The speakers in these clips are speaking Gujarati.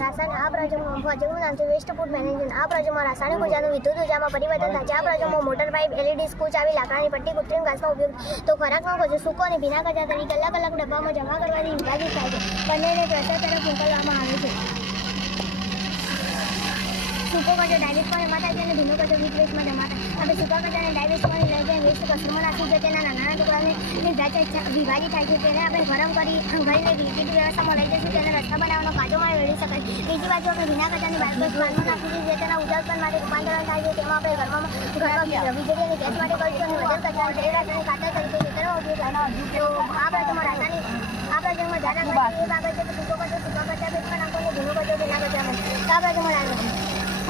રાસાયણિક આ પ્રોજેક્ટનું નામ છે વેસ્ટ ફૂડ મેનેજમેન્ટ। આ પ્રોજેક્ટમાં રાસાયણિક ઉર્જાનું વિદ્યુત ઉર્જામાં પરિવર્તન થાય છે। આ પ્રોજેક્ટમાં મોટર પાઇપ, એલઈડી, સ્કૂ, ચાવી, લાકડાની પટ્ટી, કૃત્રિમ ઘાસનો ઉપયોગ તો ખોરાકનો કચરો સૂકો અને ભીના કચરા તરીકે અલગ અલગ ડબ્બામાં જમા કરવાથી વિભાજિત થાય છે। બંનેને પ્રોસેસ તરફ મોકલવામાં આવે છે। સૂકો કચરો ડાયરેક્ટ પણ જમા થાય છે અને ભીનો કચરો વીટ વેસ્ટમાં જમા થાય। આપણે સૂકા કચરાને ડાયરેક્ટમાં લઈ જઈને વેસ્ટ કચરામાં નાખી છે। તેના નાના ટુકડાને વિભાજિત થાય છે। તેને આપણે ગરમ કરીને વીટી વ્યવસ્થામાં લઈ જઈશું। તેને રસ્તા બનાવવાનો કાચો માલ મેળવી શકાય। બીજી બાજુ આપણે ભીના કચરાની બાજુમાં નાખી છે। તેના ઉજાગરણ માટે રૂપાંતરણ થાય છે। તેમાં આપણે ઘરમાં વીજળી અને ગેસ માટે કરીશું અને વધુ કચરાને જૈવ રાસાયણિક ખાતર તરીકે ખેતરમાં ઉપયોગ થાય તો આ પ્રોજેક્ટમાં ધ્યાન રાખવાની એ બાબત છે કે સૂકો કચરો સૂકા કચરા પેટમાં નાખો અને ભીનો કચરો ભીના કચરામાં। આ પ્રોજેક્ટમાં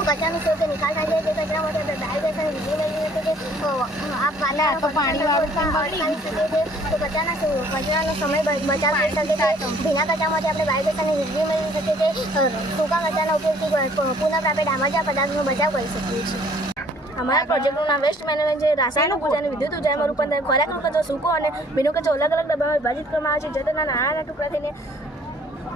કચરાનો યોગ્ય નિકાલ થાય છે। તે કચરામાંથી આપણે બાયોગેસ અને વીજળી મેળવી શકીએ છીએ। આ પાણીવાળું તો કચરાનો સમય બચાવ કરી શકે છે। ભીના કચરામાંથી આપણે બાયોગેસ અને વીજળી મેળવી શકીએ છીએ। સૂકા કચરાના ઉપયોગથી પુનઃપ્રાપ્ય ડામરજા પદાર્થોનો બચાવ કરી શકીએ છીએ। हमारा प्रोजेक्टનું નામ વેસ્ટ મેનેજમેન્ટ છે। રાસાયણિક ઉર્જા અને વિદ્યુત ઉર્જામાં રૂપાંતર ખોરાકનો કચરો સૂકો અને ભીનો કચરો અલગ અલગ ડબ્બામાં વિભાજિત કરવામાં આવે છે। જે તેના નાના ટુકડા થઈને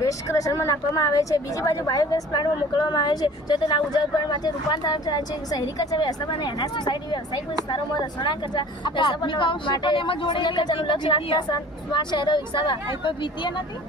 વેસ્ટ ક્રશરમાં નાખવામાં આવે છે। બીજી બાજુ બાયોગેસ પ્લાન્ટમાં મોકલવામાં આવે છે। જે તેના ઉજાગરણમાંથી રૂપાંતર થાય છે। શહેરી કચરા વ્યવસ્થાપન અને એનએસ સોસાયટી વ્યવસાયિક વિસ્તારોમાં રસોડા કચરા વ્યવસ્થાપન માટે શૂન્ય કચરાનું લક્ષ્ય રાખતા સ્માર્ટ શહેરો વિકસાવવા। દ્વિતીય નથી।